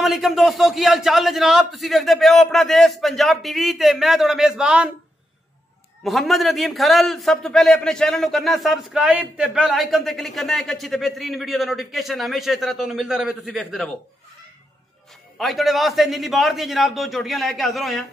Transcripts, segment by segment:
अस्सलाम वालेकुम दोस्तों की हाल चाल है जनाब। तुसी देखते पे हो अपना देश पंजाब टीवी ते मैं थोड़ा मेजबान मुहम्मद नदीम खरल। सब तो पहले अपने चैनल को करना है सब्सक्राइब ते बेल आइकन ते क्लिक करना है। एक अच्छी ते बेहतरीन वीडियो का नोटिफिकेशन हमेशा इस तरह तुहानू मिलता रहे, तुसी देखते रहो। आज थोड़े वास्ते नीली बार दी जनाब दो चोटियां लैके हाजिर होए हैं,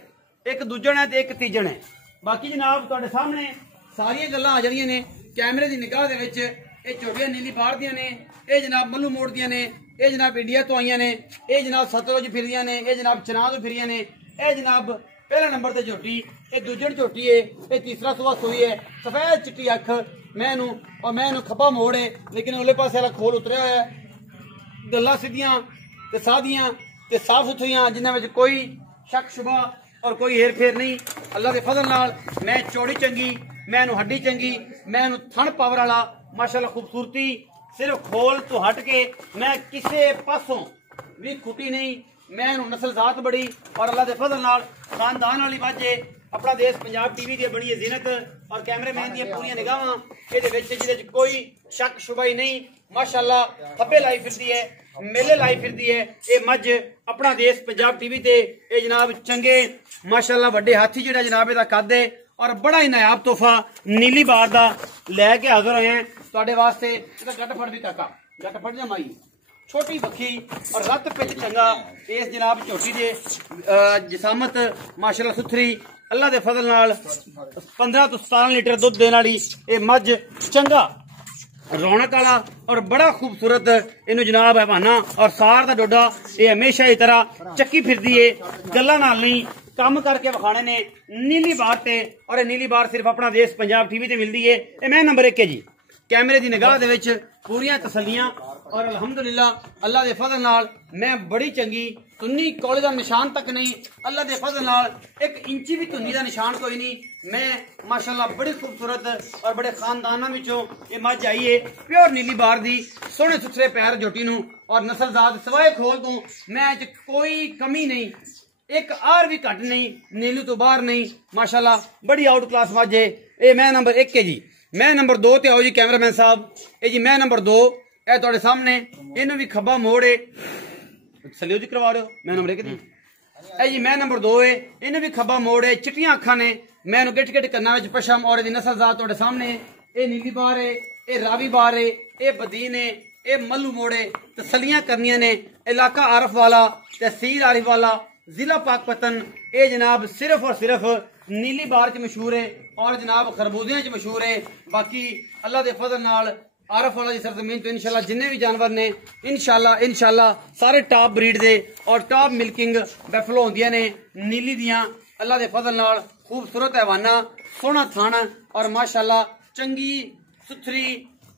एक दूजण है ते एक तीजण है। बाकी जनाब तुहाडे सामने सारियां गल्लां आ जाणियां ने कैमरे की निगाह दे विच। ये चोटियां नीली बार दियां ने, ये जनाब मल्लू मोड़ दियां ने, ये जनाब इंडिया तो आईयां ने, ये जनाब सतलुज फिरियां ने, ये जनाब चनाह तो फिरियां ने। ये जनाब पहला नंबर ते झोटी, ये दूजण झोटी है, ये तीसरा सुबह सुई है। सफेद चिट्टी अख मैनू और मैनू खब्बा मोड़ है, लेकिन उरले पासे वाला खोल उतरिया होया है। गल्लां सीधियां ते सादियां ते साफ सुथरियां, जिन्हां विच कोई शक शुबा और कोई हेर फेर नहीं। अल्लाह के फजल नाल मैं चौड़ी चंगी, मैनू हड्डी चंगी, मैनू थन पावर वाला माशाअल्लाह खूबसूरती। सिर्फ खोल तो हट के मैं किसी पासों भी खुटी नहीं। मैं नस्ल जात बड़ी और अल्लाह के फजल नाल खानदान वाली बाजे। अपना देश पंजाब टीवी की बड़ी जीनत और कैमरेमैन दी पूरी निगाहां ये कोई शक शुबा ही नहीं। माशाअल्लाह थप्पे लाई फिरदी है, मेले लाई फिरदी है। ये मझ अपना देश पंजाब टीवी ते ये जनाब चंगे माशाअल्लाह वड्डे हाथी जिहड़ा जनाब इहदा कद है और बड़ा ही नायाब तोहफा नीली बार दा लैके हाजिर होए हैं तुहाडे वास्ते। गट फड़ भी काका, गट फड़ जा माई, छोटी बखी और रत पिच चंगा। इस जनाब झोटी दे जिसामत माशाअल्लाह सुथरी, अल्लाह दे फजल नाल 15 तो 17 लीटर दुध देने वाली ये मझ चंगा रौनक वाला और बड़ा खूबसूरत इनू जनाब हवाना और सार दा डोडा ये हमेशा इस तरह चक्की फिरदी है। गल्लां नाल नहीं काम करके विखाने ने नीली बार ते, और नीली बार सिर्फ अपना देश पंजाब टीवी ते मिलती है। ये मैं नंबर 1 है जी। कैमरे की निगाह दे विच पूरियां तसल्लियां और अल्हम्दुलिल्लाह अल्लाह दे फजल नाल मैं बड़ी चंगी। तुन्नी कौले का निशान तक नहीं, अल्लाह दे फजल नाल 1 इंची भी तुन्नी का निशान कोई नहीं। मैं माशाअल्लाह बड़ी खूबसूरत और बड़े खानदाना विचों ये मझ आई है, प्योर नीली बार दी, सोहने सुथरे पैर झोटी नू और नस्लजात सवाए खोल तू मैं कोई कमी नहीं, एक आर भी घट नहीं, नीलू तो बाहर नहीं। माशाअल्लाह बड़ी आउट क्लास मझ है। ये मैं नंबर 1 है जी। मैं नंबर 2 ते आओ जी कैमरामैन साहब। ये जी मैं नंबर 2 ए तुहाडे सामने, इनू भी खब्बा मोड़ है सलियो जी करवा रहे हो। मैं नंबर 1 दी ए जी मैं नंबर 2 है, इनू भी खब्बा मोड़ है, चिट्टियां अखां ने, मैनू गिट गिट कन्ना विच पशम और इहदी नस्ल जात तुहाडे सामने। ये नीली बार है, ये रावी बार है, ये बदीन है, ये मल्लू मोड़ है। तसलियां करनियां ने। इलाका आरफ वाला, तहसील आरिफ वाला, जिला पाकपतन। ये जनाब सिर्फ और सिर्फ नीली बार च मशहूर है और जनाब खरबूजियां च मशहूर है। बाकी अल्लाह के फजल नाल आरफ वाला जी सरजमीन तो इंशाल्लाह जिन्ने भी जानवर ने इंशाल्लाह सारे टॉप ब्रीड दे और टॉप मिल्किंग बैफलो होंदियां ने नीली दियां। अल्लाह के फजल नाल खूबसूरत हैवाना, सोहना थन और माशाल्लाह चंगी सुथरी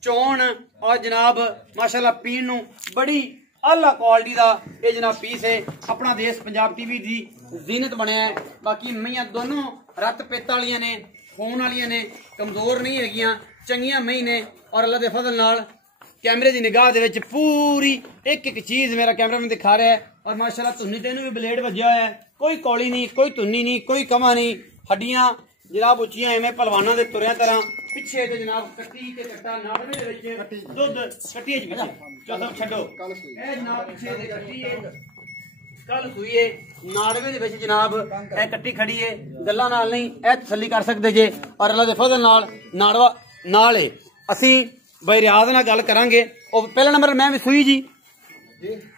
चोन और जनाब माशाल्लाह पीन नू बड़ी आला क्वालिटी का ये जनाब पीस है। अपना देश पंजाब टीवी की जीनत बनया है। बाकी मैयां दोनों रत पेत वालियां ने, खून वालियां ने, कमजोर नहीं हैगियां, चंगियां मई ने और अल्लाह के फजल नाल कैमरे की निगाह दे विच पूरी एक एक चीज मेरा कैमरामैन दिखा रहा है। और माशाल्लाह धुन्नी तेनू भी ब्लेड वजया है, कोई कौली नहीं, कोई धुन्नी नहीं, कोई कमा नहीं। हड्डियां जनाब उच्चियां एवें पहलवानां दे तुरिया तरह। पिछे ते जनाब कट्टी ते कट्टा नाड़वे दे विच दुध कट्टी च पिछे चलो छड्डो ए जनाब पिछे ते कट्टी है कल सुई है नाड़वे दे विच जनाब ए कट्टी खड़ी है। गल्लां नाल नहीं ए तसल्ली कर सकदे जे और अल्लाह दे फजल नाल नाड़वा नाल है। असीं बई रियाज नाल गल करांगे। और पहला नंबर मैं भी सुई जी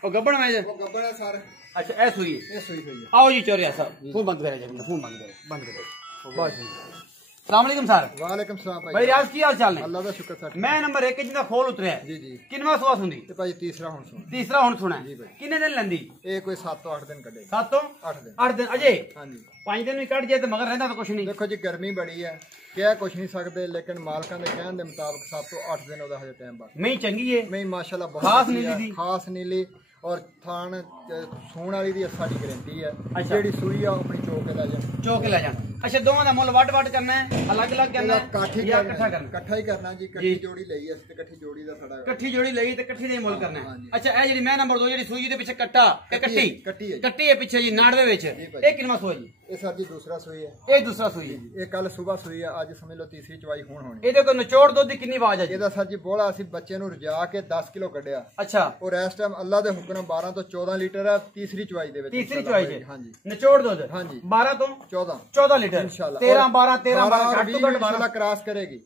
ओ गब्बड़ मैं ओ गब्बड़ है सर। अच्छा ए सुई आओ जी चोरिया साहब फोन बंद करे, फोन बंद करे। बहुत अस्सलाम वालेकुम सर। वालेकुम सलाम भाई। रियाज की हाल चाल ने? अल्लाह दा शुक्र सर। मैं नंबर 1 जिंदा खोल उतरिया जी जी। किनवा सुआ सुंदी? ते भाई तीसरा हुन सुना जी भाई। किन्ने दिन लंदी? ए कोई 7 तो 8 दिन कड्डे। 7 तो 8 दिन अजे। हां जी 5 दिन भी कट जाए तो मगर रहंदा तो कुछ नहीं। देखो जी गर्मी बड़ी है, क्या कुछ नहीं सकते, लेकिन मालकां दे कहण दे मुताबिक 7 तो 8 दिन ओदा हजे टाइम बाकी। मैं चंगी है, मैं माशाल्लाह बहुत खास नीली और थान सूण वाली दी साडी गारंटी है। जेड़ी सुई आ अपनी चोके ला जान अच्छा दोवां दा मुल वड करना है, अलग अलग करना है या इकट्ठा करना? इकट्ठा ही करना जी। इकट्ठी जोड़ी ਲਈ ਅਸੀਂ ਤੇ ਇਕੱਠੀ ਜੋੜੀ ਦਾ ਸਾਡਾ इकट्ठी जोड़ी ਲਈ ਤੇ ਇਕੱਠੀ ਦਾ ਹੀ ਮੁੱਲ ਕਰਨਾ ਹੈ। ਅੱਛਾ ਇਹ ਜਿਹੜੀ ਮੈਂ ਨੰਬਰ 2 ਜਿਹੜੀ ਸੂਈ ਦੇ ਪਿੱਛੇ ਕੱਟੀ ਹੈ ਪਿੱਛੇ ਜੀ ਨਾੜ ਦੇ ਵਿੱਚ, ਇਹ ਕਿੰਨਾ ਸੂਆ ਜੀ? ਇਹ ਸਰ ਜੀ ਦੂਸਰਾ ਸੂਈ ਹੈ। ਇਹ ਦੂਸਰਾ ਸੂਈ ਹੈ। ਇਹ ਕੱਲ ਸਵੇਰ ਸੂਈ ਹੈ, ਅੱਜ ਸਮਝ ਲਓ ਤੀਸਰੀ ਚਵਾਈ ਹੁਣ ਹੋਣੀ। ਇਹਦੇ ਕੋਲ ਨਿਚੋੜ ਦੁੱਧ ਦੀ ਕਿੰਨੀ ਆਵਾਜ਼ ਹੈ ਜੀ? ਇਹਦਾ ਸਰ ਜੀ ਬੋਲਾ ਅਸੀਂ ਬੱਚੇ ਨੂੰ ਰਜਾ ਕੇ 10 ਕਿਲੋ ਕੱਢਿਆ। ਅੱਛਾ ਔਰ ਇਸ ਟਾਈਮ ਅੱਲਾ ਦੇ ਹੁਕਮ 12 ਤੋਂ 14 ਲੀਟਰ ਹੈ ਤੀਸਰੀ ਚਵਾਈ ਦੇ ਵਿੱਚ। ਤੀਸਰੀ ਚਵਾਈ ਚ ਹਾਂਜੀ ਨਿਚੋੜ ਦੁੱਧ ਹਾਂਜੀ 12 ਤੋਂ 14 ਲੀਟਰ इंशाल्लाह। 13 12 ਘੱਟ ਤੋਂ ਘੱਟ 12 क्रॉस करेगी।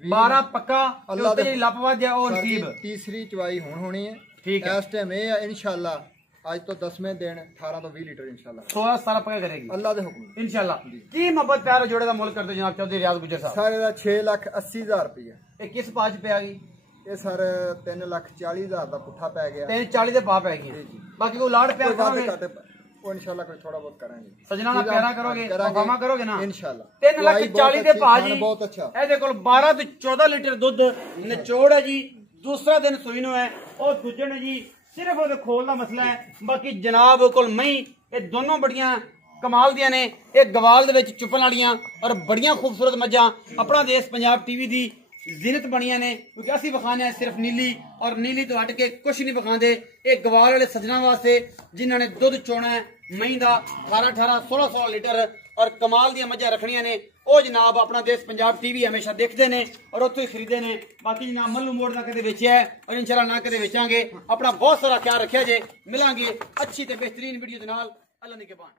12 पक्का। अल्लाह ਤੇ ਜਿਹੜੀ ਲੱਪਵਾਜ ਹੈ ਉਹ ਨਸੀਬ। तीसरी चवाई हुण होनी है। ठीक है। इस टाइम ये इंशाल्लाह आज तो 10वें दिन 18 तो 20 लीटर इंशाल्लाह 16 17 पक्का करेगी अल्लाह दे हुक्म इंशाल्लाह। की मोहब्बत प्यार जोड़े का मुल करते जनाब चौधरी रियाज गुजर साहब? सारे दा 6,80,000 रुपया। ये किस पाँच पे आ गई? ये सर 3,40,000 का पुट्ठा पै गया। 3,40 दे पा पै गई। बाकी को लाड़ प्यार करोगे वो इंशाल्लाह कोई थोड़ा बहुत करेंगे। सजना ना प्यारा करोगे, वफामा करोगे ना इंशाल्लाह। 3,40,000 दे पा जी बहुत अच्छा। ਇਹਦੇ ਕੋਲ 12 ਤੋਂ 14 ਲੀਟਰ ਦੁੱਧ ਨਿਚੋੜ ਹੈ ਜੀ। ਦੂਸਰਾ ਦਿਨ ਸੂਈ ਨੂੰ ਹੈ ਉਹ ਦੂਜੇ ਨੇ ਜੀ ਸਿਰਫ ਉਹਦੇ ਖੋਲ ਦਾ ਮਸਲਾ ਹੈ। ਬਾਕੀ ਜਨਾਬ ਕੋਲ ਮਈ ਇਹ ਦੋਨੋਂ ਬੜੀਆਂ ਕਮਾਲ ਦੀਆਂ ਨੇ। ਇਹ ਗਵਾਲ ਦੇ ਵਿੱਚ ਚੁੱਪਣ ਵਾਲੀਆਂ ਔਰ ਬੜੀਆਂ ਖੂਬਸੂਰਤ ਮੱਝਾਂ ਆਪਣਾ ਦੇਸ਼ ਪੰਜਾਬ ਟੀਵੀ ਦੀ ਜ਼ਿਨਤ ਬਣੀਆਂ ਨੇ, ਕਿਉਂਕਿ ਅਸੀਂ ਵਿਖਾਣੇ ਆ ਸਿਰਫ ਨੀਲੀ ਔਰ ਨੀਲੀ ਤੋਂ ਹਟ ਕੇ ਕੁਝ ਨਹੀਂ ਵਿਖਾਉਂਦੇ। ਇਹ ਗਵਾਲ ਵਾਲੇ ਸੱਜਣਾ ਵਾਸਤੇ ਜਿਨ੍ਹਾਂ ਨੇ ਦੁੱਧ ਚੋਣਾ ਹੈ ਮਈ ਦਾ 18 16 ਲੀਟਰ ਔਰ ਕਮਾਲ ਦੀਆਂ ਮੱਝਾਂ ਰੱਖਣੀਆਂ ਨੇ, ਉਹ ਜਨਾਬ ਆਪਣਾ ਦੇਸ਼ ਪੰਜਾਬ ਟੀਵੀ ਹਮੇਸ਼ਾ ਦੇਖਦੇ ਨੇ ਔਰ ਉੱਥੋਂ ਹੀ ਖਰੀਦੇ ਨੇ। ਬਾਕੀ ਜਨਾਬ ਮੱਲੂ ਮੋੜ ਦਾ ਕਦੇ ਵੇਚਿਆ ਔਰ ਇਨਸ਼ਾਅੱਲਾ ਨਾ ਕਦੇ ਵੇਚਾਂਗੇ। ਆਪਣਾ ਬਹੁਤ ਸਾਰਾ ਖਿਆਲ ਰੱਖਿਆ ਜੇ। ਮਿਲਾਂਗੇ ਅੱਛੀ ਤੇ ਬਿਹਤਰੀਨ ਵੀਡੀਓ ਦੇ ਨਾਲ। ਅੱਲਾ ਨਿਗਹਿਬਾਨ।